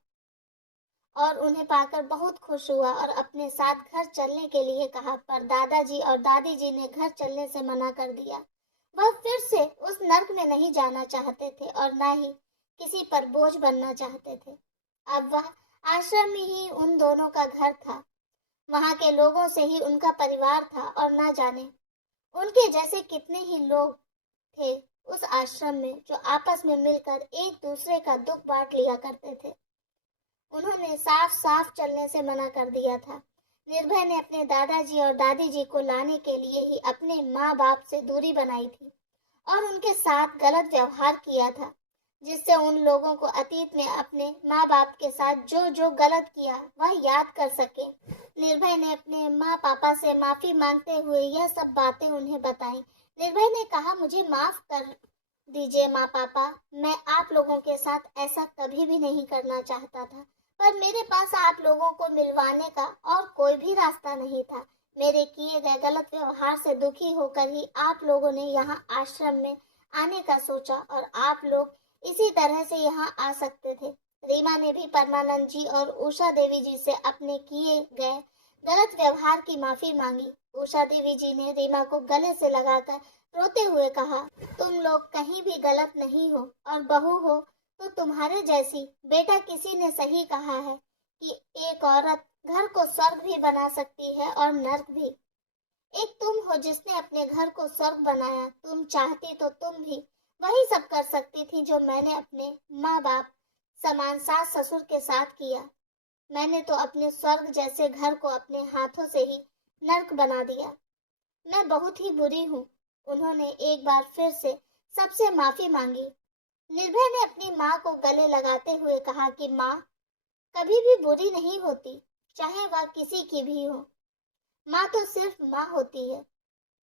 और उन्हें पाकर बहुत खुश हुआ और अपने साथ घर चलने के लिए कहा, पर दादाजी और दादी जी ने घर चलने से मना कर दिया। वह फिर से उस नर्क में नहीं जाना चाहते थे और न ही किसी पर बोझ बनना चाहते थे। अब वह आश्रम में ही उन दोनों का घर था, वहां के लोगों से ही उनका परिवार था और ना जाने उनके जैसे कितने ही लोग थे उस आश्रम में जो आपस में मिलकर एक दूसरे का दुख बांट लिया करते थे। उन्होंने साफ साफ चलने से मना कर दिया था। निर्भय ने अपने दादाजी और दादी जी को लाने के लिए ही अपने माँ बाप से दूरी बनाई थी और उनके साथ गलत व्यवहार किया था, जिससे उन लोगों को अतीत में अपने माँ बाप के साथ जो जो गलत किया वह याद कर सके। निर्भय ने अपने माँ पापा से माफी मांगते हुए यह सब बातें उन्हें बताई। निर्भय ने कहा, मुझे माफ कर दीजिए माँ पापा, मैं आप लोगों के साथ ऐसा कभी भी नहीं करना चाहता था, पर मेरे पास आप लोगों को मिलवाने का और कोई भी रास्ता नहीं था। मेरे किए गए गलत व्यवहार से दुखी होकर ही आप लोगों ने यहाँ आश्रम में आने का सोचा और आप लोग इसी तरह से यहाँ आ सकते थे। रीमा ने भी परमानंद जी और उषा देवी जी से अपने किए गए गलत व्यवहार की माफी मांगी। उषा देवी जी ने रीमा को गले से लगाकर रोते हुए कहा, तुम लोग कहीं भी गलत नहीं हो और बहू हो तो तुम्हारे जैसी। बेटा, किसी ने सही कहा है कि एक औरत घर को स्वर्ग भी बना सकती है और नर्क भी। एक तुम हो जिसने अपने घर को स्वर्ग बनाया। तुम चाहती तो तुम भी वही सब कर सकती थी जो मैंने अपने माँ बाप समान सास ससुर के साथ किया। मैंने तो अपने स्वर्ग जैसे घर को अपने हाथों से ही नर्क बना दिया। मैं बहुत ही बुरी हूँ। उन्होंने एक बार फिर से सबसे माफी मांगी। निर्भय ने अपनी माँ को गले लगाते हुए कहा कि माँ कभी भी बुरी नहीं होती, चाहे वह किसी की भी हो। माँ तो सिर्फ माँ होती है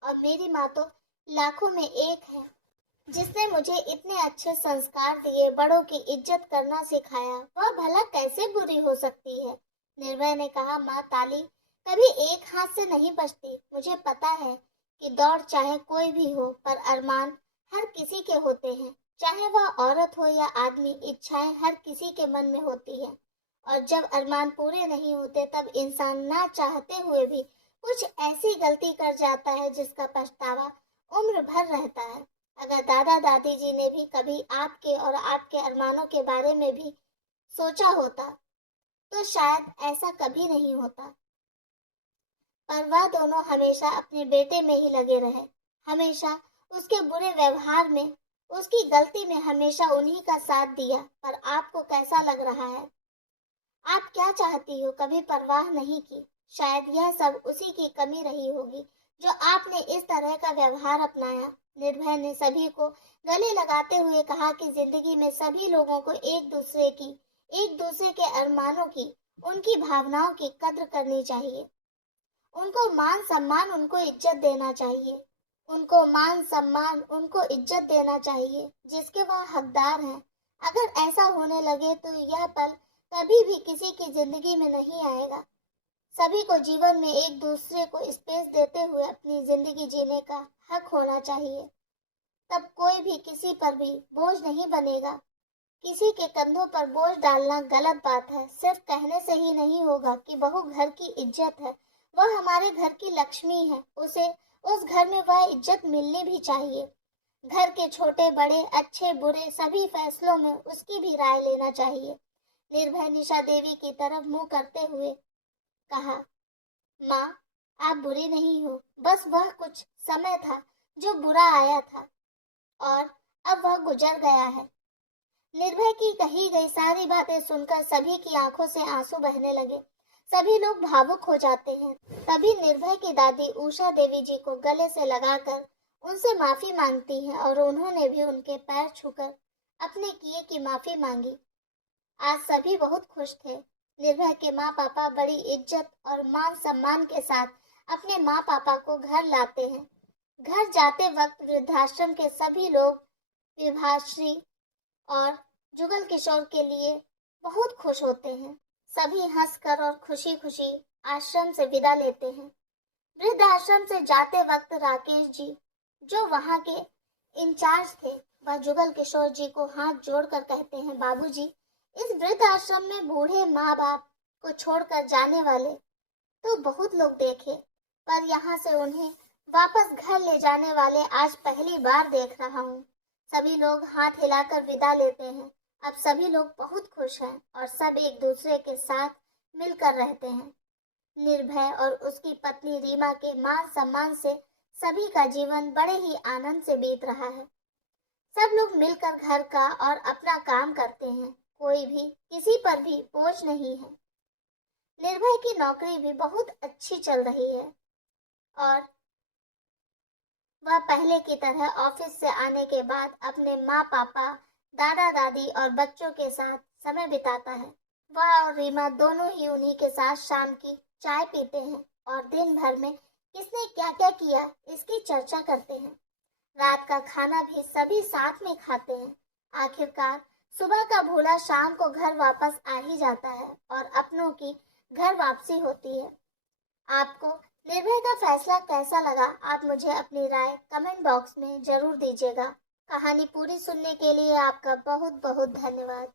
और मेरी माँ तो लाखों में एक है, जिसने मुझे इतने अच्छे संस्कार दिए, बड़ों की इज्जत करना सिखाया। वह भला कैसे बुरी हो सकती है? निर्भय ने कहा, माँ ताली कभी एक हाथ से नहीं बजती। मुझे पता है कि दौड़ चाहे कोई भी हो, पर अरमान हर किसी के होते हैं, चाहे वह औरत हो या आदमी। इच्छाएं हर किसी के मन में होती है और जब अरमान पूरे नहीं होते तब इंसान ना चाहते हुए भी कुछ ऐसी गलती कर जाता है जिसका पछतावा उम्र भर रहता है। अगर दादा दादी जी ने भी कभी आपके और आपके अरमानों के बारे में भी सोचा होता तो शायद ऐसा कभी नहीं होता, पर वह दोनों हमेशा अपने बेटे में ही लगे रहे, हमेशा उसके बुरे व्यवहार में, उसकी गलती में हमेशा उन्हीं का साथ दिया। पर आपको कैसा लग रहा है? आप क्या चाहती हो कभी परवाह नहीं की। शायद यह सब उसी की कमी रही होगी जो आपने इस तरह का व्यवहार अपनाया। निर्भय ने सभी को गले लगाते हुए कहा कि जिंदगी में सभी लोगों को एक दूसरे के अरमानों की, उनकी भावनाओं की कद्र करनी चाहिए। उनको मान सम्मान, उनको इज्जत देना चाहिए। उनको मान सम्मान, उनको इज्जत देना चाहिए जिसके वह हकदार हैं। अगर ऐसा होने लगे तो यह पल कभी भी किसी की जिंदगी में नहीं आएगा। सभी को जीवन में एक दूसरे को स्पेस देते हुए अपनी जिंदगी जीने का हक होना चाहिए। तब कोई भी किसी पर भी बोझ नहीं बनेगा। किसी के कंधों पर बोझ डालना गलत बात है। सिर्फ कहने से ही नहीं होगा कि बहू घर की इज्जत है, वह हमारे घर की लक्ष्मी है। उसे उस घर में वह इज्जत मिलनी भी चाहिए। घर के छोटे बड़े, अच्छे बुरे सभी फैसलों में उसकी भी राय लेना चाहिए। निर्भय निशा देवी की तरफ मुंह करते हुए कहा, माँ आप बुरी नहीं हो, बस वह कुछ समय था जो बुरा आया था और अब वह गुजर गया है। निर्भय की कही गई सारी बातें सुनकर सभी की आंखों से आंसू बहने लगे। सभी लोग भावुक हो जाते हैं। तभी निर्भय की दादी उषा देवी जी को गले से लगाकर उनसे माफी मांगती हैं और उन्होंने भी उनके पैर छूकर अपने किए की माफी मांगी। आज सभी बहुत खुश थे। निर्भय के माँ पापा बड़ी इज्जत और मान सम्मान के साथ अपने माँ पापा को घर लाते हैं। घर जाते वक्त वृद्धाश्रम के सभी लोग विभाश्री और जुगल किशोर के लिए बहुत खुश होते हैं। सभी हंसकर और खुशी खुशी आश्रम से विदा लेते हैं। वृद्धाश्रम से जाते वक्त राकेश जी, जो वहाँ के इंचार्ज थे, वह जुगल किशोर जी को हाथ जोड़कर कहते हैं, बाबूजी, इस वृद्धाश्रम में बूढ़े माँ बाप को छोड़कर जाने वाले तो बहुत लोग देखे, पर यहाँ से उन्हें वापस घर ले जाने वाले आज पहली बार देख रहा हूँ। सभी लोग हाथ हिलाकर विदा लेते हैं। अब सभी लोग बहुत खुश हैं और सब एक दूसरे के साथ मिलकर रहते हैं। निर्भय और उसकी पत्नी रीमा के मान सम्मान से सभी का जीवन बड़े ही आनंद से बीत रहा है। सब लोग मिलकर घर का और अपना काम करते हैं। कोई भी किसी पर भी बोझ नहीं है। निर्भय की नौकरी भी बहुत अच्छी चल रही है और वह पहले की तरह ऑफिस से आने के बाद अपने माँ पापा, दादा दादी और बच्चों के साथ समय बिताता है। वह और रीमा दोनों ही उन्हीं के साथ शाम की चाय पीते हैं और दिन भर में किसने क्या क्या किया इसकी चर्चा करते हैं। रात का खाना भी सभी साथ में खाते हैं। आखिरकार सुबह का भूला शाम को घर वापस आ ही जाता है और अपनों की घर वापसी होती है। आपको निर्भय का फैसला कैसा लगा? आप मुझे अपनी राय कमेंट बॉक्स में जरूर दीजिएगा। कहानी पूरी सुनने के लिए आपका बहुत बहुत धन्यवाद।